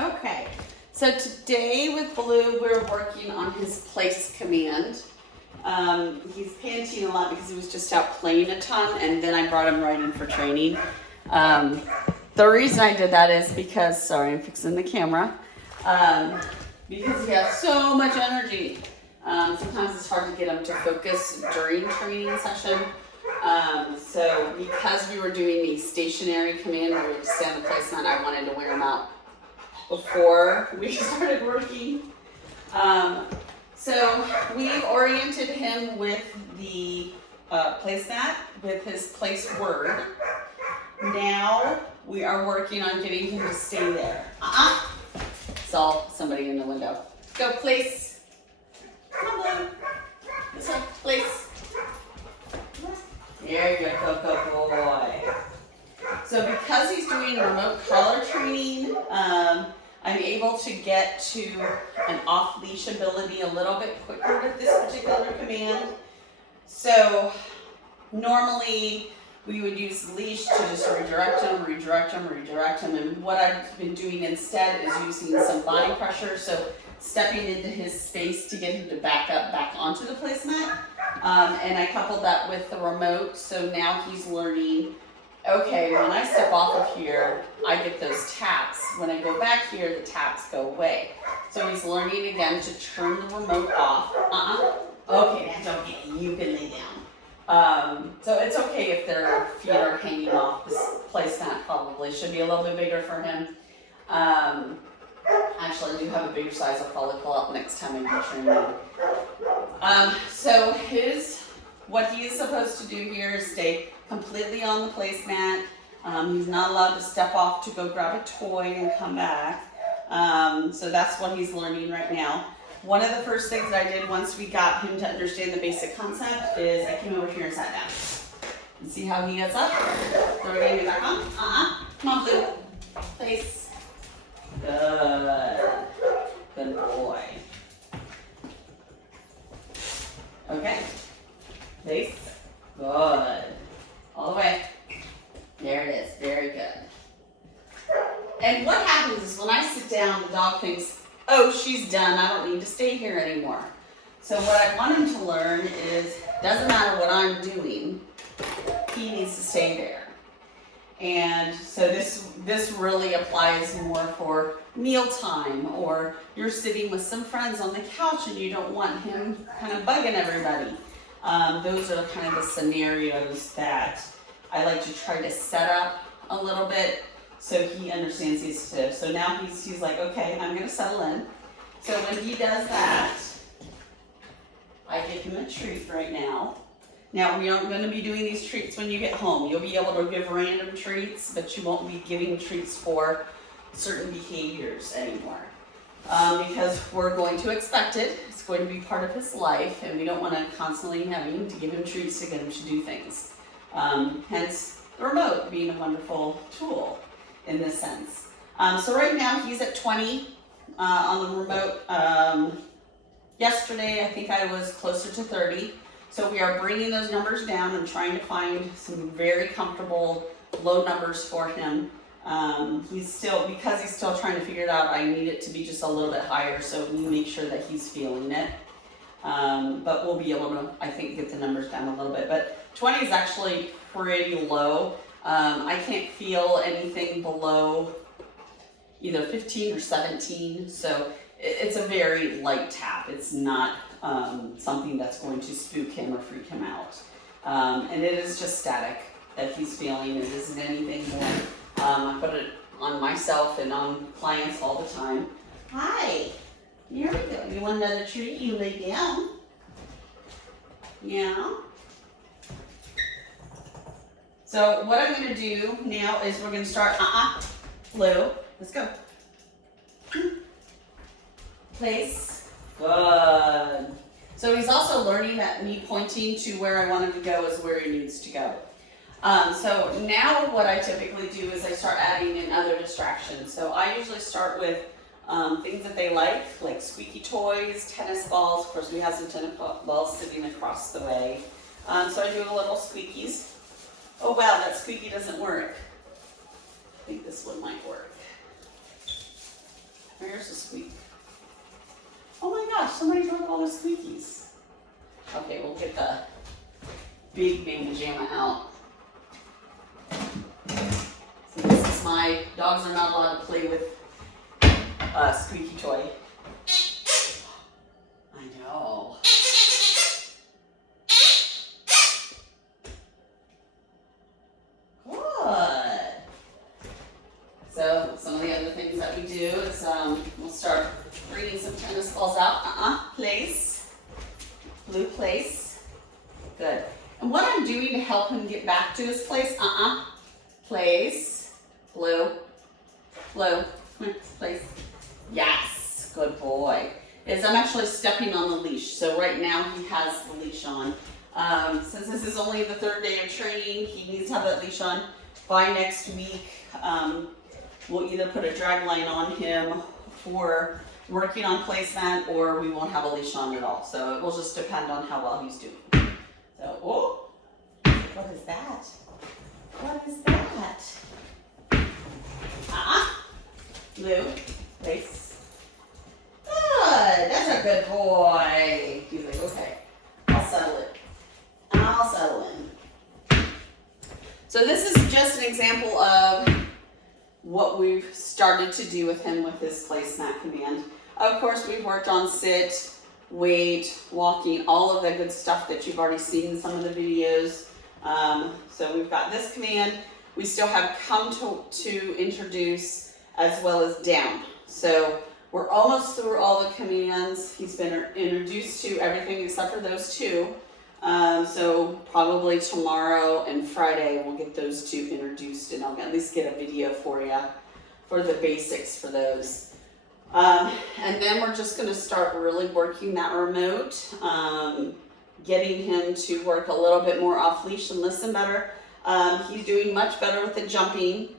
Okay, so today with Blue, we're working on his place command. He's panting a lot because he was just out playing a ton, and then I brought him right in for training. The reason I did that is because, sorry, I'm fixing the camera, because he has so much energy. Sometimes it's hard to get him to focus during training session. So because we were doing the stationary command where we would stay on the placemat, I wanted to wear him out before we started working. So we oriented him with the placemat with his place word. Now we are working on getting him to stay there. Saw somebody in the window. Go place. Come on, Blue. This way, place. There you go, go boy. So because he's doing remote collar training, I'm able to get to an off-leash ability a little bit quicker with this particular command. So normally we would use the leash to just redirect him, and what I've been doing instead is using some body pressure, so stepping into his space to get him to back up back onto the placemat. And I coupled that with the remote, so now he's learning, okay, when I step off of here, I get those taps. When I go back here, the taps go away. So he's learning again to turn the remote off. Okay, that's okay, you can lay down. So it's okay if their feet are hanging off. This placemat probably should be a little bit bigger for him. Actually, I do have a bigger size. I'll probably pull out next time I get trained. So what he is supposed to do here is stay completely on the placemat. He's not allowed to step off to go grab a toy and come back. So that's what he's learning right now. One of the first things that I did once we got him to understand the basic concept is I came over here and sat down. And see how he gets up? Throw it back on. Come on, Blue. Place. Good. Good boy. Okay. Place. Good. All the way. There it is. Very good. And what happens is when I sit down, the dog thinks, oh, she's done. I don't need to stay here anymore. So what I want him to learn is, doesn't matter what I'm doing, he needs to stay there. And so this really applies more for mealtime, or you're sitting with some friends on the couch and you don't want him kind of bugging everybody. Those are kind of the scenarios that I like to try to set up a little bit so he understands he's stiff. So now he's like, okay, I'm going to settle in. So when he does that, I give him a treat right now. Now, we aren't going to be doing these treats when you get home. You'll be able to give random treats, but you won't be giving treats for certain behaviors anymore. Because we're going to expect it. It's going to be part of his life, and we don't want to constantly having to give him treats to get him to do things. Hence, the remote being a wonderful tool in this sense. So right now, he's at 20 on the remote. Yesterday, I think I was closer to 30. So we are bringing those numbers down and trying to find some very comfortable low numbers for him. Because he's still trying to figure it out, I need it to be just a little bit higher so we make sure that he's feeling it. But we'll be able to, I think, get the numbers down a little bit. But 20 is actually pretty low. I can't feel anything below either 15 or 17. So it's a very light tap. It's not something that's going to spook him or freak him out. And it is just static that he's feeling. It isn't anything more. I put it on myself and on clients all the time. Hi, here we go. You want another treat? You lay down. Yeah. So what I'm going to do now is we're going to start, Blue, let's go. Place. Good. So he's also learning that me pointing to where I want him to go is where he needs to go. So now what I typically do is I start adding in other distractions. So I usually start with things that they like squeaky toys, tennis balls. Of course, we have some tennis balls sitting across the way. So I do a little squeakies. Oh wow, that squeaky doesn't work. I think this one might work. Where's the squeak? Oh my gosh, somebody broke all the squeakies. Okay, we'll get the big mamma jamma out. So this is my, dogs are not allowed to play with a squeaky toy. I know. Good. So some of the other things that we do is we'll start bringing some tennis balls out. Place. Blue, place. Good. And what I'm doing to help him get back to his place, place. Blue. Blue. Place. Yes. Good boy. Is I'm actually stepping on the leash. So right now he has the leash on. Since this is only the 3rd day of training, he needs to have that leash on. By next week, we'll either put a drag line on him for working on placement, or we won't have a leash on at all. So it will just depend on how well he's doing. So, oh, what is that? What is that? Blue, place. Good, that's a good boy. He's like, okay, I'll settle it. I'll settle in. So this is just an example of what we've started to do with him with his placemat command. Of course, we've worked on sit, wait, walking, all of the good stuff that you've already seen in some of the videos. So we've got this command. We still have come to introduce, as well as down. So we're almost through all the commands. He's been introduced to everything except for those two. So probably tomorrow and Friday we'll get those two introduced, and I'll at least get a video for you for the basics for those. And then we're just going to start really working that remote, getting him to work a little bit more off leash and listen better. He's doing much better with the jumping.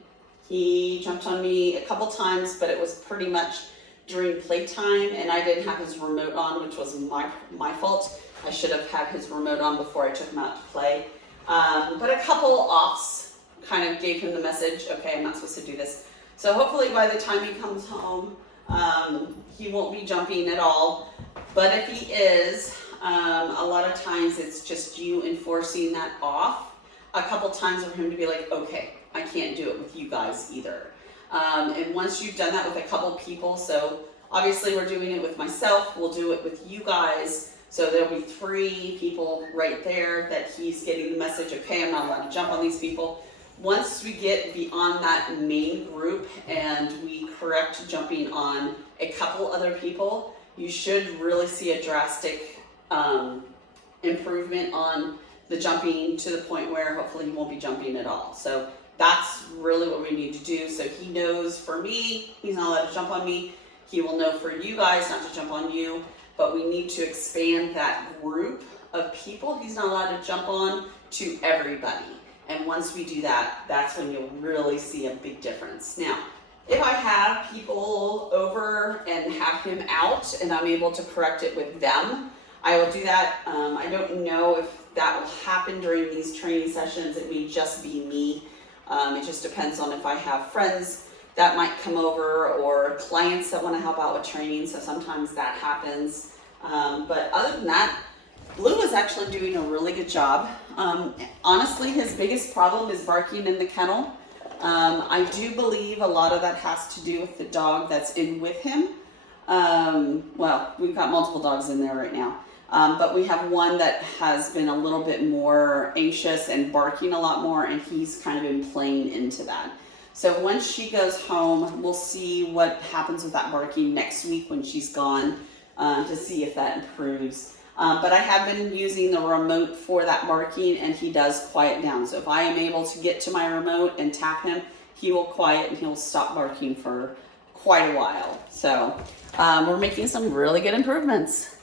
He jumped on me a couple times, but it was pretty much during playtime, and I didn't have his remote on, which was my fault. I should have had his remote on before I took him out to play. But a couple offs kind of gave him the message, okay, I'm not supposed to do this. So hopefully by the time he comes home, he won't be jumping at all. But if he is, a lot of times it's just you enforcing that off. A couple times for him to be like, okay, I can't do it with you guys either. And once you've done that with a couple people, so obviously we're doing it with myself, we'll do it with you guys. So there'll be 3 people right there that he's getting the message, okay, I'm not allowed to jump on these people. Once we get beyond that main group and we correct jumping on a couple other people, you should really see a drastic improvement on the jumping, to the point where hopefully he won't be jumping at all. So that's really what we need to do. So he knows for me, he's not allowed to jump on me. He will know for you guys not to jump on you. But we need to expand that group of people he's not allowed to jump on to everybody. And once we do that, that's when you'll really see a big difference. Now, if I have people over and have him out and I'm able to correct it with them, I will do that. I don't know if that will happen during these training sessions. It may just be me. It just depends on if I have friends that might come over or clients that want to help out with training. So sometimes that happens. But other than that, Blue is actually doing a really good job. Honestly, his biggest problem is barking in the kennel. I do believe a lot of that has to do with the dog that's in with him. Well, we've got multiple dogs in there right now. But we have one that has been a little bit more anxious and barking a lot more, and he's kind of been playing into that. So once she goes home, we'll see what happens with that barking next week when she's gone, to see if that improves. But I have been using the remote for that barking, and he does quiet down. So if I am able to get to my remote and tap him, he will quiet and he'll stop barking for quite a while. So we're making some really good improvements.